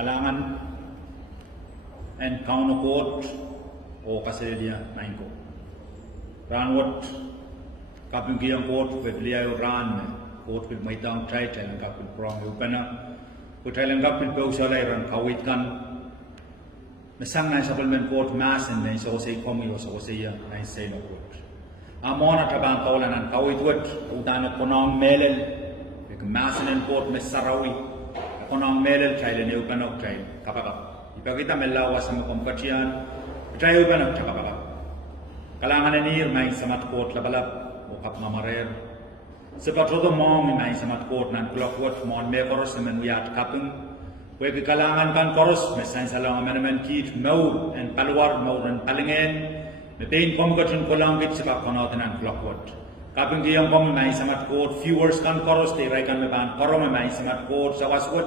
kalangan and kaunu court o kaselia nainko ranwat kapin kiyang court peblia ran court pil maitang trai tailang kapin prong upana ko tailang kapin pausalay ran kawit kan mesang na supplement court mass and then so say komwi o so say ya na say no court amona tabang kawalan an kawit wat utanat konong melel ke mass and court mesarawi konong melel trai le upanok trai kapakap ipakita melawas sama kompatian trai upanok kapakap kalangan ni mai samat court labalap o kap mamarer sepatrodo mong mai samat court nan clockwork mon me koros men wiat kapung Wegi kalangan kan koros mesan salang manaman kit mau and palwar mau dan palingen metain komgatun kolang git sebab konotenan clockwork kaping yang kom mai samat court viewers kan koros te rai kan meban korom mai samat court sawaswat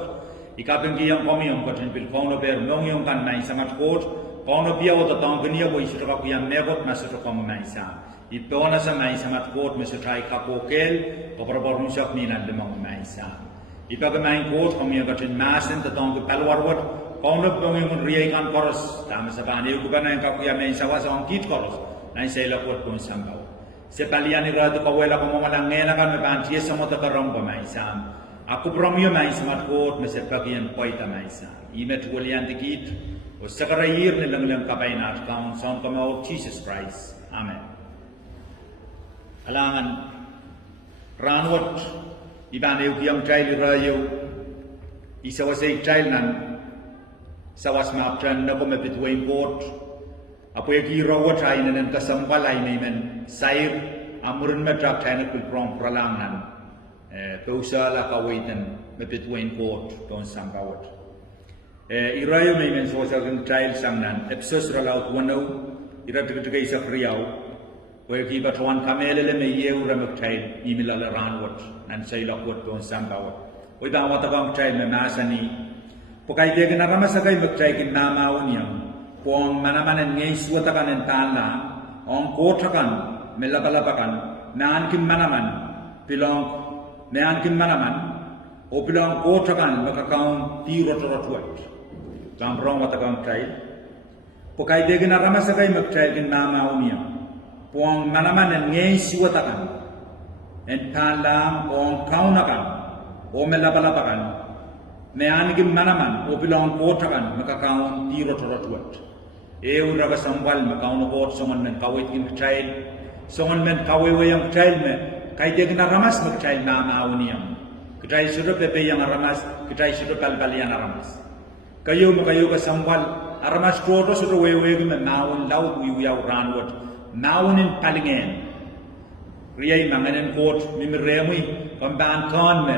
ikaping yang kom yang katun bil kono ber nong yang kan mai samat court kono biaw to tong gnia boy sutra ku yang megot masuk kom mai sa ipona sa mai samat court mesutrai kapokel operbor musyak ni nan demang mai sa Ipagamain court kami yang katun masin tetong ke palwarwat kau nak pengen riai kan koros tamu sepan itu bukan yang kau yang main sawas orang kit koros naik saya lakukan pun sambau sepalian itu ada kau elak kamu malang ngehn kan mepan dia semua terkerong pemain sam aku promio main smart court mesepagian poita main sam imet kulian dikit usakarair ni lang kabainat kaun son kamau Jesus Christ amen alangan ranwat Iban eu kiam trail rayo isawas ei trail nan sawas maptran na ko mepitwain port apo egi rawa trail nan kasambalay ni men sair amurun metrak trail kul prong pralang nan peusala kawaitan mepitwain port don sambawat irayo ni men sawas ang trail sang nan Ephesians ralaut wano iratigay isa kriyaw Wegi batuan kamele le me yeu ramak trail imilala ranwat nan say lakwat don sambawat oi ba watagam trail me masani pokai degen aramas agay magtrail kin namaon yang pong manaman ngehn suwatakan en pahnlahng ong kotakan melabalabakan naan kin manaman pilong naan kin manaman o pilong kotakan makakaon tirot-rotwat tamrong watagam trail pokai degen aramas agay magtrail kin namaon yang Puang manaman en ngehn suwatakan en pahnlahng ong kaunakan o melabalabakan meanigim manaman o bilang kotakan makakaon tirot-rotwat uraga sambal makaon kot songon men kawit kin trail songon men kawe yang trail me kaidehk aramas me trail namauniam trail sudah pepe yang aramas trail sudah pal yang aramas kayo ka sambal aramas koto sudah wewe me naun laut wiyaw ranwat Mahweniong Pelian riai manganen court mimiremui pamban kan me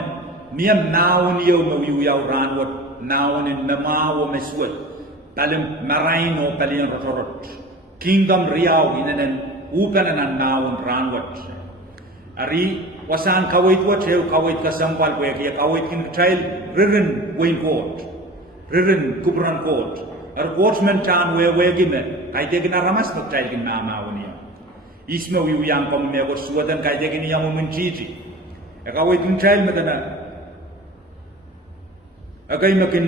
miam mahweniong mawiyau ranwat mahweniong memawo meswed palim maraino Pelian rotorot kingdom riau inanen ukanan mahweniong ranwat ari wasan kawait wat heu kawait kasampal we kia kawait kin trail ririn win court ririn kubran court ar courtman tan we gime kaidehk aramas no trail kin mahweniong isma wiu yang kom me ko Sehdan kaidehk ni yang imwintihtio kawait kin trail medana agay makin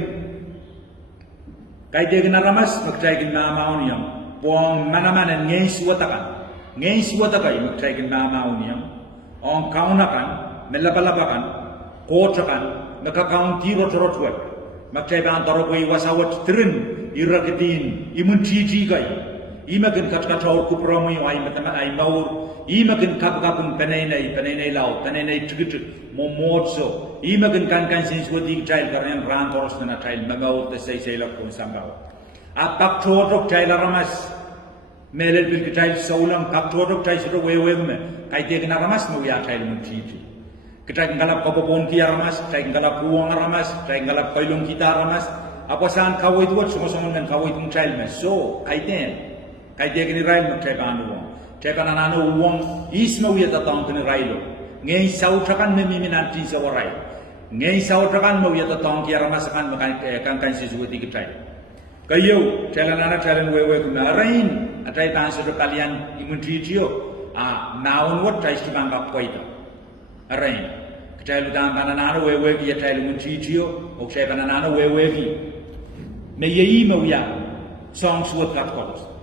kaidehk aramas no trail kin mahweniong pong manaman ngehn suwatakai no trail kin mahweniong ong kaunakan melabalabakan kotakan makakaon tirot-rotwat magtaiban tarokoi wasawat trin irakitin imwintihtio kai imakin katkataw kupromoy ay matama ay maur imakin kapkapung panay law panay tigit momotso imakin kan sinswati trail karan ran koros na trail magaw te say lak kun sambaw apak totok trail aramas melel bil trail saulang pak totok trail sudo wewe me kaidehk aramas mo ya trail imwintihtio kita ngalap kapopon ki aramas trail ngalap uang aramas trail ngalap kailong kita aramas apa saan kawait wat sumosongon men kawait ung trail me so kaidehk ni rail mag trail anu trail anano uang isma wiya tatang kin railo ngehn sautakan me miminanti sa waray ngehn sautakan mo wiya tatang ki aramas kan kan sisuwati ki trail kayo trail anana trail wewe kumarain atay tan sa Pelian imwintihtio naon wat trail ki bangkap poita arain trail dan banana wewe ki trail imwintihtio o trail banana wewe ki me yei me ya song suwed kat koros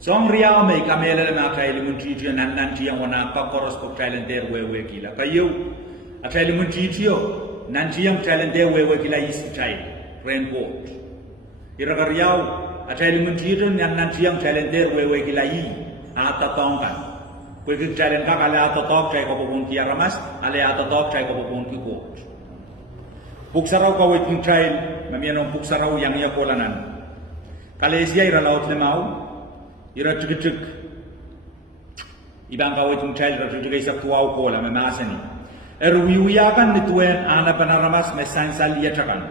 song riau me kamele me atail imwintihtio nan tiang wana pa koros ko tail der we kila kayu atail imwintihtio nan tiang tail der we kila is tail raincoat iragar riau atail imwintihtio nan tiang tail der we kila i ata tongkan kwe kitail ka ale ata tok trai ko pun ki aramas ale ata tok trai ko pun ki kot puksarau ka wet kitail mamianong puksarau yang ya kolanan kalesia ira laut lemau ira tuk ibang ka wet kitail ra tuk isa tuau kola memasani erwiuyakan nituen ana panaramas mesansal yatakan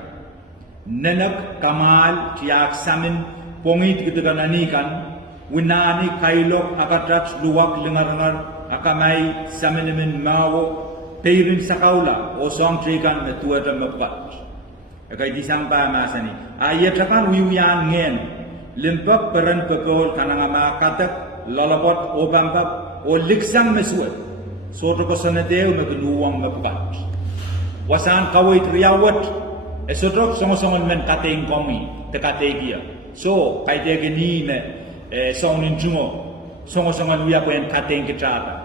nenak kamal tiak samin pongit gitegananikan winani kailok akatat luwak lengar-lengar akamai samenimin mawo peirin sakaula o song trikan metuada mepat ekei disangpa masani ayatakan wiuyan ngehn limpak peran pekol kanangama katak lalapot o bampap o liksang mesuwed soto ko sanadeu megeluwang mepat wasan kawait riyawat esotok songo-songon men kaidehn komwi te kaidehk so kaidehk ni me songon jungo songo-songon wiya ko en kaidehn kitata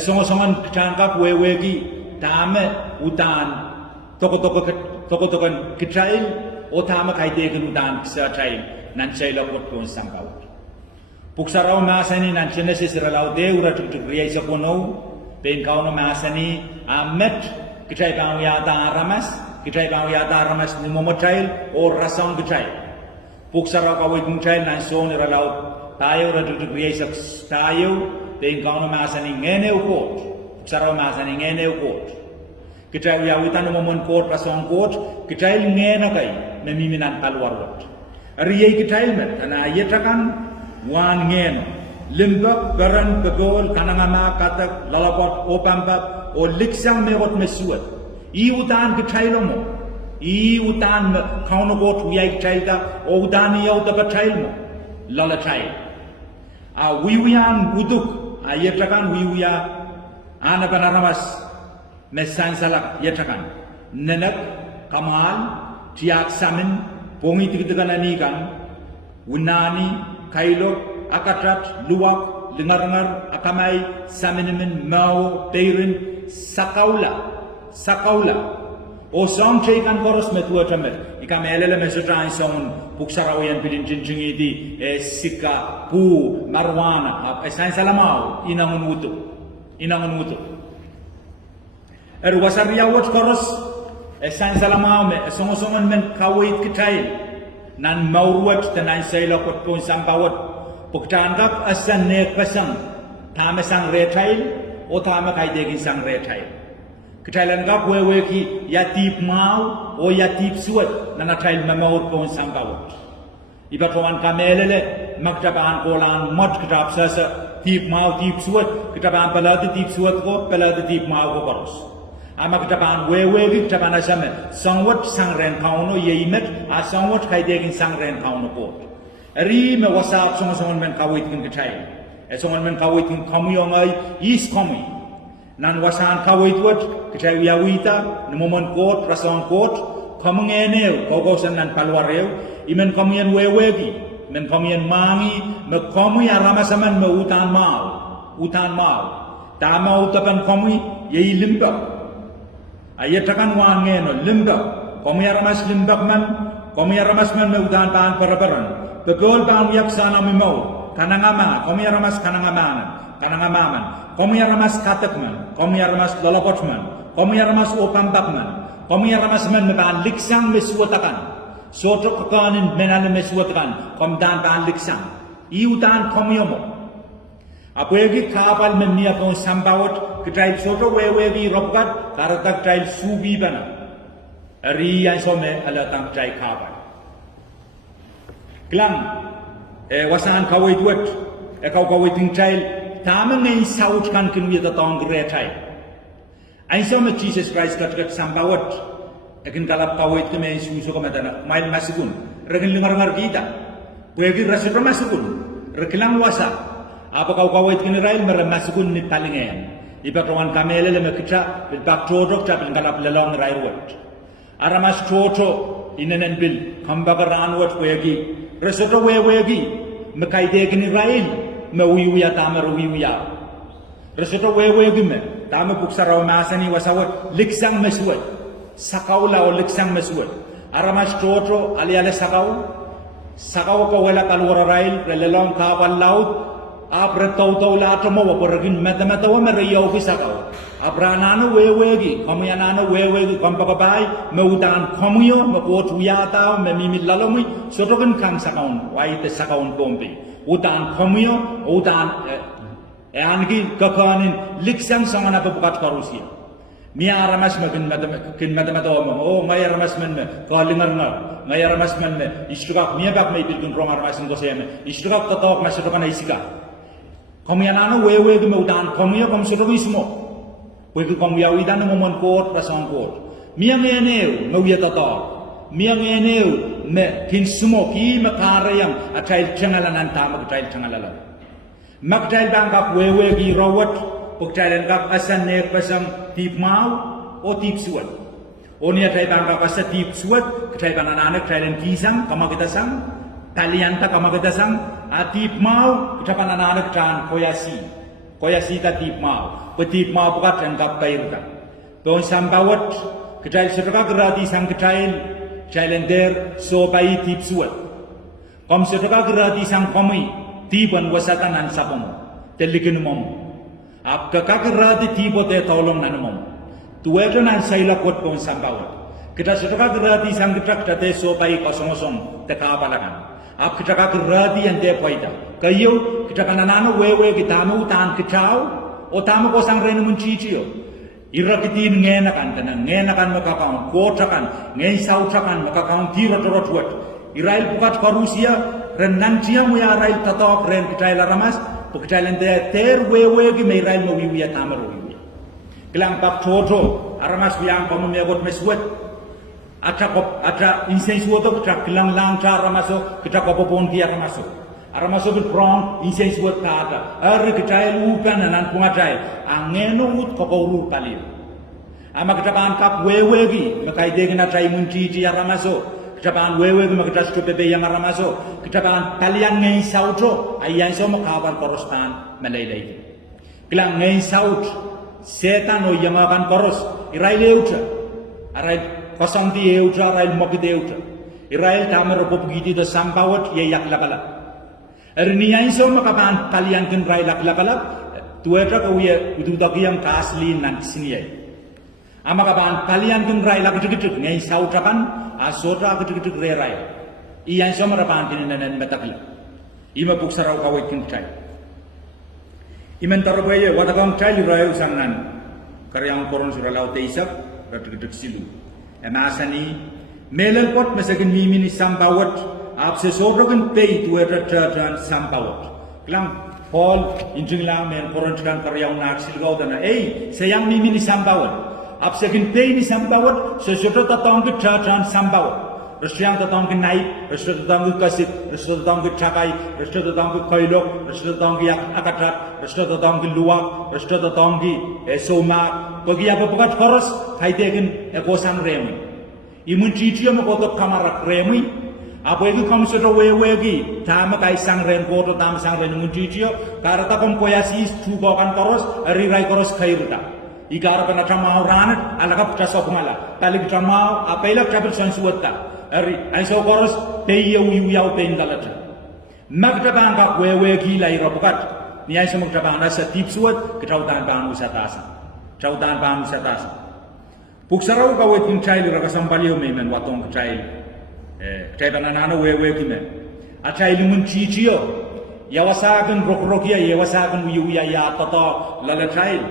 songo-songon kitangkap wewegi tame utan toko-toko kitail o tama kaidehk utan kitail nan chayla pot pon sangkaw puksaraw masani nan chenesis ralaw de ura tuk riya sa kono pen kauno masani amet kitail bang ya aramas kitail bang ya aramas ni momotail o rasang kitail puksaraw ka wait kitail nan son ralaw tayo ura tuk riya sa tayo pen kauno masani ngehn kot puksaraw masani ngehn kot kitail ya witan momon kot rasang kot kitail ngehn kai namiminan kalwarwat Riyai kitail met ana yetakan wan ngehn limbak baran begol kanangama katak lalapot o pampap o liksang megot mesuwed I utan kitail mo I utan kaunogot riyai kitail da o utan yaw da kitail mo lalatail a wiwian buduk a yetakan wiwiya ana panaramas mesansalak yetakan nenak kamal tiak samin pongit gitegananikan winani kailok akatat luwak lengar-lengar akamai saminimin mau peirin sakaula o song chaikan koros metua tamet ikamelele mesutain songun puksarawayan pilin jinjingi di sika pu marwana sain salamau inangun wutu wasariyawat koros sain salamau me songo-songon men kawait kitail nan mauruat tenan sayla kot pun sampawat puktangkap asan nek pasang tama sang retail o tama kaidehk sang retail kitailan kap wewe ki yatip mau o yatip suwed nan atail mamaut pun sampawat ibatuan kamelele maktaban kolan mod kitab sasa tip mau tip suwed kitaban pelade tip suwed ko pelade tip mau ko koros ama kitaban wewe kitaban asame sangwat sangren kauno yeimet a sangwat kaidehk sangren kauno po ri me wasap songon men kawit kin kitail songon men kawit kin komwiong ai is komwi nan wasan kawit wat kitail yawita numon kot rasong kot komngene kogosan nan palwareu imen komien wewegi men komien mangi me komwi aramasaman me utan mau tama utapan komwi yei limba ayatakan wan ngehn limbak komwi aramas limbak man komwi aramas man me udan pan paraparan begol ban yaksana memau kanangama komwi aramas kanangamaman komwi aramas katakman komwi aramas lalapotman komwi aramas opampakman komwi aramas man me ban liksang mesuatakan soto kekanin menale mesuatakan komdan ban liksang iudan komyomo apwegi kapal memnia pon sambawat kitail soto wewewi robkat karatak tail subi bana ari yang some ala tang tai kapal klang wasan kawait wet kawait tail tamang nei saut kan kin wi da tong gretai ai some Jesus Christ kat sambawat ekin kalap kawait ke men susu ko madana mail masigun regin lingar kita wegi rasura masigun reklang wasa apa kau kawait kini rail meramasukun ni Pelian ibatuan kamele le mekita bak todok tapin kalap lelong rail wet aramas toto inanan bil kambaga ranwat wegi resoto wegi me kaidehk ni Israel me wiya tamar wiya resoto wegi me tama buksaraw masani wasawat liksang meswat sakaw lao liksang meswat aramas toto aliale sakaw ko wala kalwara Israel relelong kawal laut apre tau la tomo waporagin mata wa meriyo bisakaw abranano wewegi komianano wewegi kompakabay meutan komiyo makot wiyata memimil lalomi sotokan kang sakaun waite sakaun pompi utan komiyo utan angi kakanin liksang sangana pabukat karusia mia aramas magin madamatawa mo may aramas man kalingar na may aramas man istukak mia bak may bilgun rong aramas ngo seme istukak katok masotokan isika komianano wewegi meutan komiyo komsotokan ismo wegi komwi awidan momon kot pasang kot miang eneu mawia tata miang eneu me kinsumo ki makarayang atail changalanan tama atail changalalan magtail bangkak wewegi rawat pagtailan kak asan ne pasang tip mau o tip suwed oni atail bangkak asa tip suwed katail banananak tailan kisang kama kita sang Pelian ta kama kita sang atip mau kita banananak tan koyasi ta tip mau petip mau bukat dan kap kairta. Don sambawat kitail sedekah gerati sang kitail der so bai tip suwed. Kom sedekah gerati sang komwi tiban wasatanan sapom telikin mom. Ap kakak gerati tibo te tolong nan mom. Tuwedon nan saila kot pon sambawat. Kita sedekah gerati sang kitak tate so bai kosong te kabalakan. Ap kita gerati yang te poida. Kayo kita kananano wewe kita mau tan kicau o tama ko sang reno imwintihtio irakitin ngehn akan makakaon kotakan ngehn sautakan makakaon tira torotwat Israel bukat karusia ren nantia mo ya Israel tatok ren kitail aramas po kitail ter wewe gi me Israel mawiwiya tamar wiwiya kilang pak toto aramas wiang pamumegot meswet ata insensuoto kita kilang lang cha aramaso kita kopopon ki aramaso aramaso berprong insensi buat kata kitail upan nan pungatai angeno ut kokoru kali ama kita bangkap wewegi kaidehk na trai imwintihtio aramaso kita bang wewegi kita stupebe yang aramaso kita bang Pelian ngehn sauto ayan so makabal korostan malaylay kilang ngehn saut Sehdan o yang akan koros Israel eutra kosong di eutra Israel mokit eutra Israel tamar popgiti da sambawat yayak lakala Erniyan so makapan Pelian kin Israel lakalak tuwedra kawiya ududagiyam kasli nan siniyay ama kapan Pelian kin Israel lakitikitik ngehn sautakan asota kitikitik Israel iyan so marapan tinanan matakla ima buksaraw kawit kin chay iman tarabaya watakang chay Israel sangan karyang koron suralaw teisak katikitik silu emasani melelpot masagin mimini sambawat आपसे सोब्रगन पे तुएरा टर्न संपावत क्लां Paul injinglang men korontan karyaw na silgaw dana sayang mimi ni sambawat apsekin pe ni sambawat sesuatu tatong ke tran sambawat resyang tatong ke naik resyang tatong ke kasip resyang tatong ke cakai resyang tatong ke kaidehk resyang tatong ke akatat resyang tatong ke luak resyang tatong ke soma bagi apa pekat koros kaidehkin ekosan remi imwintihtio mo kotot kamarak remi apa itu kamu sudah wewegi tama kai sang ren koto tama sang ren imwintihtio karata kom koyasi tugo kan koros rirai koros kairuta igara pana tamau ranat alaka pta sokmala talik tamau apela kapil sansuwata ari aiso koros peyo yuyau pendalata magda bangka wewegi lai robukat ni aiso magda bangna sa tipsuat ketautan bangu satasa ketautan bangu satasa puksarau kawet kincail rakasam palio memen watong kincail Kaibanana wewe kime. Atail imwintihtio. Yawasakan rokrokia yawasakan wiya ya tato lalatail.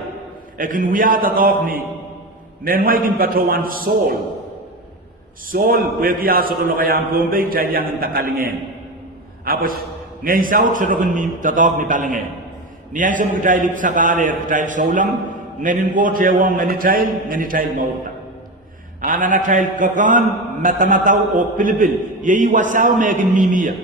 Ekin wiya tato ni. Nenway kin patowan Saul. Saul wegi aso to lokayang pombe tail yang takalingen. Apos ngehn saut so to ni tato ni balingen. Niyan so mugtail ipsakale tail Saulang ngehn ko tewong ngehn tail mauta. Anak atail kakan mata-matau o pilipil yei wasau megin mimia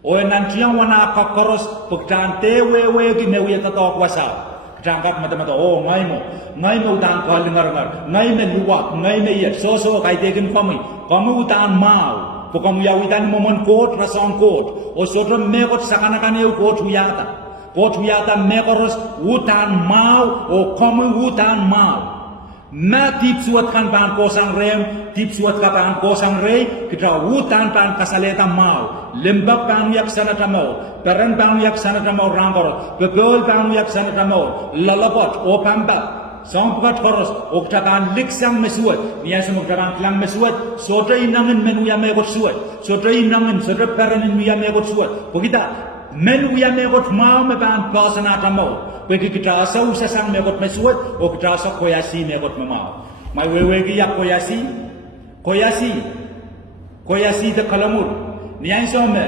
o nantiang wana kakoros pagtaan te wewe gi mewiya tatok wasau Ketangkat mata-mata ngai mo utan ko lengar-lengar, ngai me luwak, ngai me yet, so kaidehk komwi utan mau, pokok ya utan momon kot, rasong kot, o sodra mekot sakanakan eu kot huyata mekoros utan mau, o komwi utan mau. Ma tip suwed kan pan kosang rem, tip suwed ka pan kosang rei, kita utan pan kasaleta mau, lembak pan yak sanata mau, peran pan yak sanata mau rangkor, bebol pan yak sanata mau, lalapot o pambat, songpat koros, o kita pan liksang mesuwed, niya semua kita pan klang mesuwed, sotra inangin menu ya megot suwed, sotra peran ya megot suwed, pokita menu ya megot mau me pan pasanata mau. Bagi kita asa usasang megot mesuwed, o kita asa koyasi megot memau. Mai wewegi yak koyasi de kalamur. Niyan some,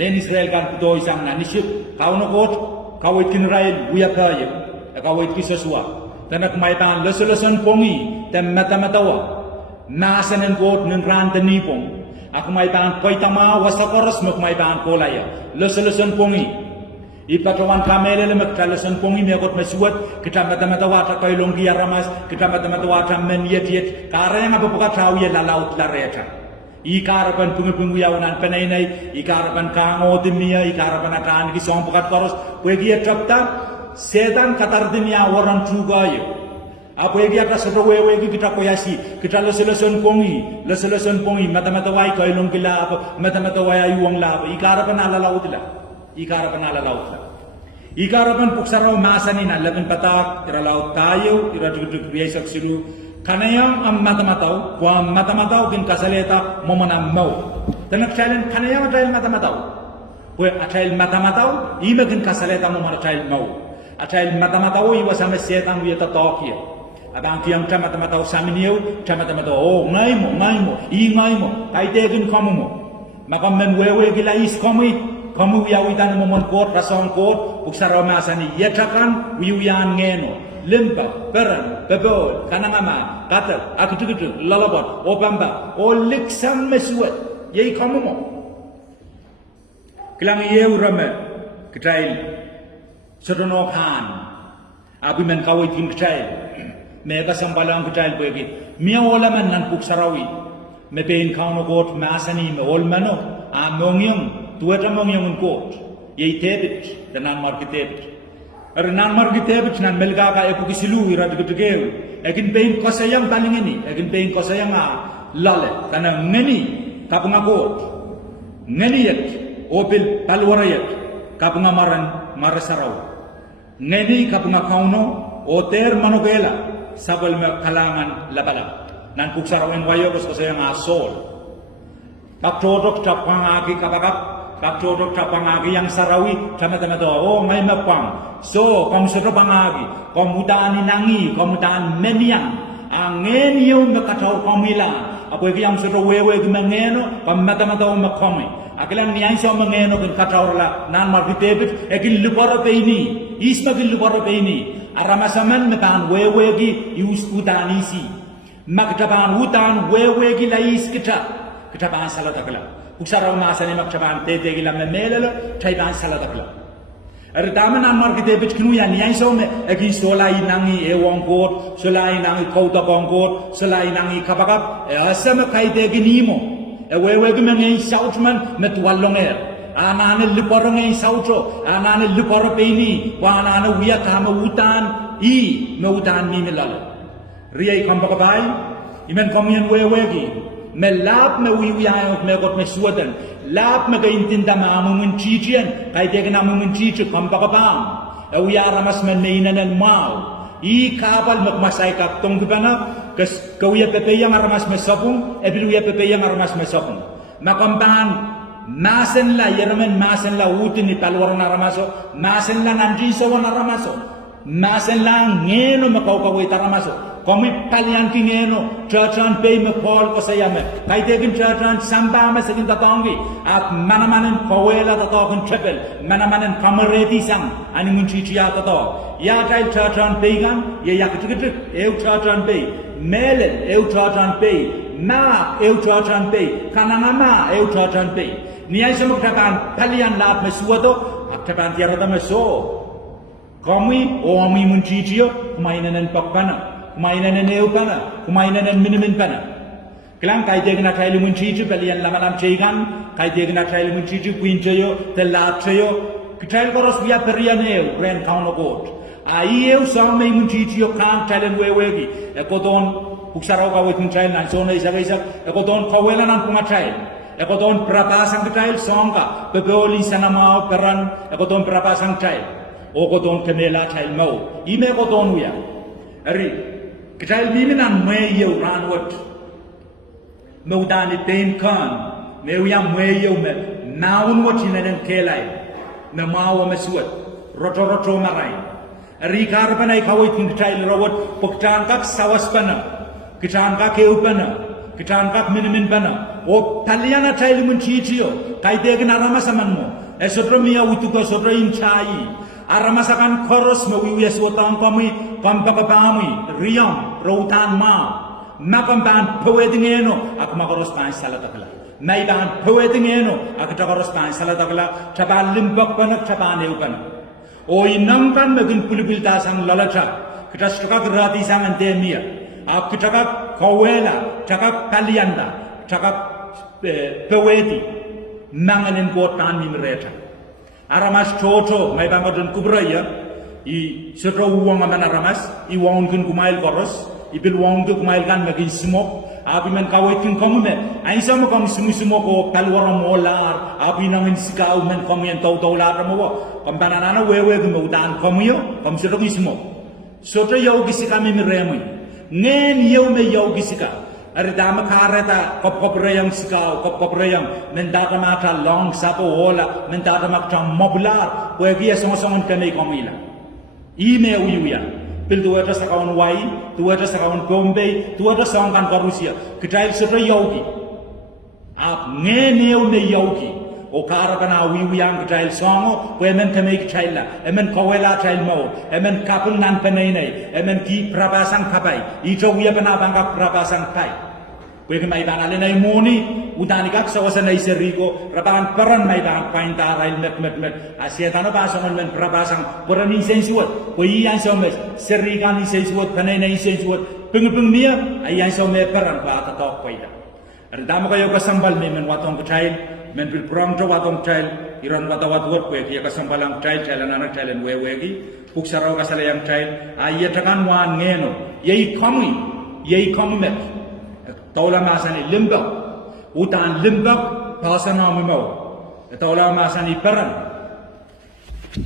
nen Israel kan puto isang na nisip. Kau nokot, kau it kinrail uya paye, kau it kisosua. Tanak mai pan leselosan pongi, tem mata-matawa. Nasan kot nengran tenipong. Aku mai pan poitama wasakoros mek mai pan kolaya. Leselosan pongi. Ipatawan kamele lemak kalasan pongi megot mesuwed, kita mata-mata wata kailong ki aramas, kita mata-mata wata men yet karang apa buka tahu ya laut lareta. Ikarapan pungu yawanan penai, ikarapan kango timia, ikarapan ataan ki song bukat koros, puegi trapta Sehdan katar timia orang juga ye. Apa egi ata soto wewe kita koyasi, kita leselosan pongi, mata-mata wai kailong ki lapa, mata-mata wai ayuang lapa, ikarapan ala laut la. Ikarapan ala laut la. Ikarapan puksaraw masani na labin patak, ira laut tayo, ira dugdug biyasak siru. Kanayang ang matamataw, kung matamataw kin kasaleta momanam mau. Tanak challenge kanayang atail matamataw. Kung atail matamataw, ima kin kasaleta moman atail mau. Atail matamataw iwa sama Sehdan wiyata tokya. Abang kiyang matamataw saminiyo, matamataw ngay mo, kaidehk komwi mo. Makammen wewe gilais komwi. Kamu wiyawitan momon kot rasong kot puksaraw masani yetakan wiyuyan ngeno limpa peran bebol kanangama katal akutukutu lalabot opamba o liksang mesuwed yei kamu mo kilang yew rame kitail sodono khan abi men kawit kin kitail me kasambalang kitail begi miawalaman nan puksarawi me pein kauno kot masani me olmano mahweniong tuweta mahweniong kot yei tebit dan markitebit nan markitebit nan melga ka epu kisilu ira degedegeu ekin pein kosayang taling ini ekin pein kosayang lale kana ngeni kapunga kot ngeni yet opil palwara yet kapunga marasaraw ngeni kapunga kauno oter manogela sabal me kalangan labala nan puksaraw en wayo kosayang asol kaptodok tapangaki kapakap kaptodok tapangagi yang sarawi tama-tama to may mapang so komsoro pangagi komudani nangi komudan meniang angin yung makataw komila apo yang soro wewe gimangeno komata-mata makomi akilang niyan siya mangeno kan katawrla nan markitebit ekin lupara peini isma kin lupara peini aramasaman metan wewe gi iuskudanisi magtaban hutan wewe gi lais kita ban salata kala uksaraw masani magtaban tete gi lamme melelo taiban salata kala daman an markitebit kinu yan yan so me egi solai nangi ewong kot solai nangi kauta bongkot solai nangi kapakap asama kaidehk nimo wewe gi mengen sautman metwallonger anane liporong ei sauto anane liporo peini wanane wiya kama utan me utan ni melalo riai kambakabai imen komien wewe gi melap me wiya me got me suweden lap me gaintinda mahweniong kaidehk mahweniong kambakabang wiya aramas men meinanan mau I kapal magmasay kap tong gibana kas kawiya pepeyang aramas mesapung ebiluya pepeyang aramas mesapung makambangan masen la yermen masen la utin ni palwaran aramaso masen la nandiso wan aramaso masen la ngeno makaukawi taramaso komi Pelian ki ngeno churchan pay me Paul ko sayame kaidehk churchan samba me sakin tatongi at manaman kowe la tatokon triple manaman kamareti sang ani munchiya tato ya atail churchan pay gang ya yakitikitik eu churchan pay mele eu churchan pay ma eu churchan pay kanangama eu churchan pay niya sa magtakan Pelian lap me suwado at tapan tiyarata me so komwi o imwintihtio kumainan pakpana kumainan eupana kumainan manaman pana kelang kaidehn atail imwintihtio Pelian lamalam Sehdan kaidehn atail imwintihtio kuintayo telatyo kitail koros via Pelian grand count god eu sama imwintihtio kang talen wewegi ekodon puksaraw kawit kitail nan sona isa ekodon kawela nan pungatrail ekodon prapasang kitail songka beboli sanamao peran ekodon prapasang tail o kodon kemela tail mau ime kodon uya ari kitail miminan meyeu ranwat meudani pain kan meuya meyeu me naun watinanen kelai me mawa me suwed roto marai ari karpanai kawit kitail rawat puktangkak sawaspana kitangkak eupana kitangkak manaman bana o Pelian atail imwintihtio kaidehn aramas amanmo esodro mia utuko sodro inchai aramas akan koros mewiwes wotang komwi kompakapamwi riyam routan ma makamban powedingeno ak makoros pan salatakla maiban powedingeno ak takoros pan salatakla tabal limbak panak taban eupan o inangkan megin pulipilta sang lalata kitastukak rati sang antemia ak kitakak kowela takak Pelianda takak pewedi manganin bot pan mimreta aramas toto may bangadon kubraya I sotro uang aman aramas I uang kun kumail koros I bil uang tu kumail kan magin smok abi man kawitin komume ay sama kam sumusumok ko palwara molar abi nangin sikaw man komyen taw lar mo kam banana wewe gumudan komyo kam sotro smok sotro yaw gisika mi remi ngehn yaw me yaw gisika Ari dama kareta kop reyang sikaw kop reyang mendata mata long sapo ola mendata makta mobular wegi song kane komila ime uyuya pil duwata sa kawan wai duwata sa kawan Bombay duwata song kan Rusia kitail sotro yogi ap ngehn yaw me yogi o karapana uyuyang kitail songo wemen kame kitaila emen kowela tail mo emen kapul nan penene emen ki prabasang kapai ito uya panabanga prabasang pai Wege may banal na imoni udani kak sa wasa na iseriko rabangan peran may bangan paintara met Sehdan basang men prabasang peran insensuat ko iyan sa mes serikan insensuat panay na insensuat peng mia ayan sa me peran pa tatok paida ardamo kayo kasambal men watong kitail men pilprang to watong tail iran watawat work ko kiya kasambalang tail anak tailen wewegi puksaraw kasalayang tail ayatakan wan ngeno yei komwi met Taulah masani limbak, utan limbak pasana memau. Taulah masani peran,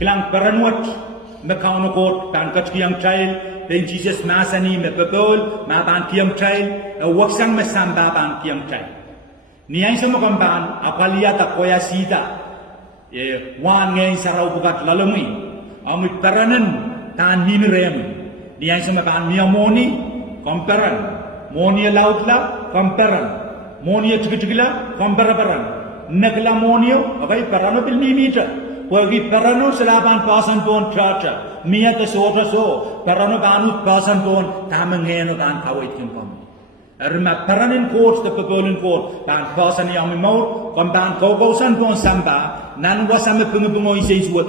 kelang peranwat mekau kot bangkat kiam tail, dan Jesus masani mepebol, maban kiam tail, waksang mesamba ban kiam tail. Niai semua kamban apalia tak koya sida, wan ngehn sarau bukat lalumi, amit peranan tan minrem. Niai semua ban miamoni komperan. Monia lautla komperan monia tigla komperaparan negla monio abai parano bil nimita wagi parano selaban pasan pon chacha mia te so parano banut pasan pon tamangeno dan kawit kimpam erma paranin court the pebulin court dan pasan yang mau komban kogosan pon samba nan wasame pungungo isesu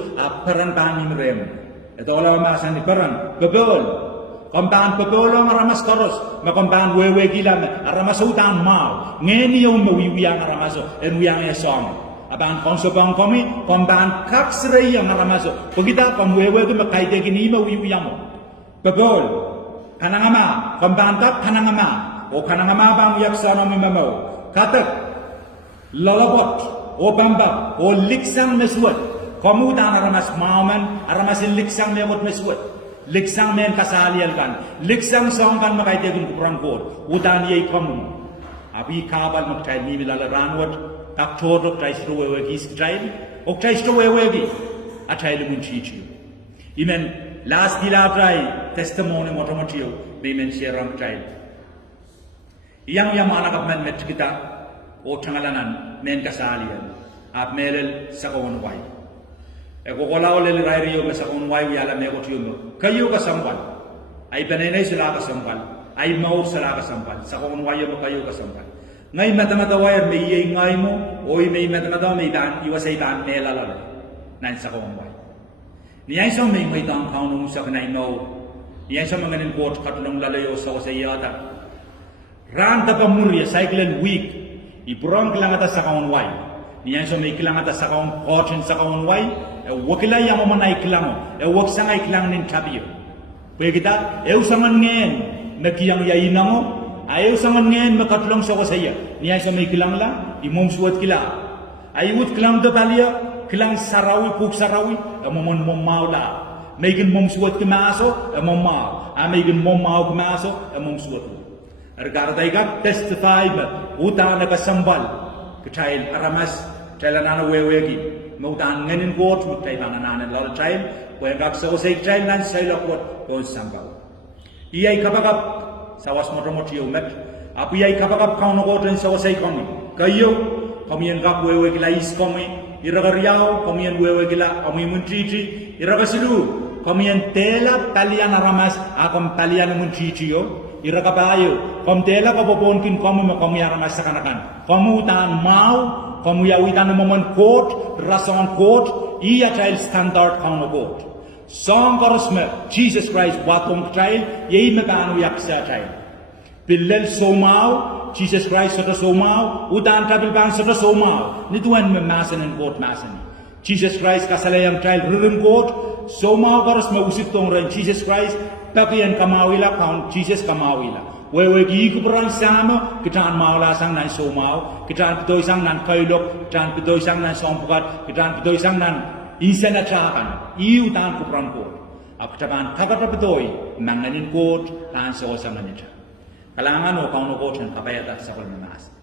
paran ban nimrem etola masan paran pebul Komban pepolong aramas koros, makomban wewe gila aramas utan mau, ngehn yaw mawiwiyang aramaso, enwiyang esong. Abang konsobang komi, komban kaksreyang aramaso, pagita kom wewe gi kaidehn ni mawiwiyang mo. Pepol, kanangama, komban kap kanangama, o kanangama bang yaksano mimamo, katak, lalabot, o bamba, o liksang meswat, komudan aramas mauman, aramas liksang memot meswat. Liksang men kasalial kan liksang song kan makaidehn kurang kot udan yei komu abi kabal maktai ni bilala ranwat tak todok taistro wewegi strail ok taistro wewegi atail imwintihtio imen last dilatrai testimony motomotio bemen sierang tail yang anak men met kita o tangalanan men kasalial ap melel sakon wai Eko kolao lele rairi yo mesa konwai yala meko tiyo kayo kasambal ay banenay sila kasambal ay mau sila kasambal sa konwai yo kayo kasambal ngay mata wire may yay ngay mo oy may mata may dan iwasay dan melalala nan sa konwai Niya sa may tang kaunong sa kanay no. Niya sa mga nilbot katulong lalayo sa wasayata. Ranta pa murya cyclen week. Iburang kilang atas sa kaunway. Niya sa may kilang atas sa kaun kotsin sa kaunway. Wakila yang manay kilang. Wak sa ngay kilang nin tabiyo. Pwede kita, sangan ngehn nakiyang yainang mo. Ayaw sangan ngehn makatulong sa wasaya. Niya sa may kilang la, imom suwed kila. Ayut kilang dabalya. Kilang sarawi, puk sarawi, amomon momau la. Megin mom suwed kemaso, amomau. Megin momau kemaso, amom suwed. Argarday ka, testify ba, utan na kasambal. Kitail, aramas, tailanana wewegi. Mautan nganin kot, mutay panananan lalo tail. Kaya kaksa ko sa iktail nan sa ilakot, kung sambal. Iyay kapagap, sawas motomotio met. Apo iyay kapagap kaunokotan sa wasay komi. Kayo, kami yang kap wewegi la is komi. Iragariao, kamian wewe gila, kami imwintihtiti. Iragasilu, kamian tela Pelian aramas, akam Pelian imwintihtio. Iragabayo, kam tela kapoponkin kami makami aramas sa kanakan. Kamu utan mau, kamu yawitan naman court, rason court, iya child standard kauno court. Song karusme, Jesus Christ watong child, yay magano yaksa child. Pilel somau, Jesus Christ sa somau, udan tabil bang sa somau. Nituan memasan and court masan. Jesus Christ kasalayang child rin court, somau karos mausip tong rin Jesus Christ, pakiyan kamawila kaun Jesus kamawila. Wewe gikubrang sama, kitaan mawala sang nan somau, kitaan pitoy sang nan kaidehk, kitaan pitoy sang nan sompukat, kitaan pitoy sang nan isa na tsakan, iutan kubrang court. Apataban kakata pitoy, manganin court, tan sa osang nanita. Kalangan o kauno ko siyan kabayat at sa kalmanas.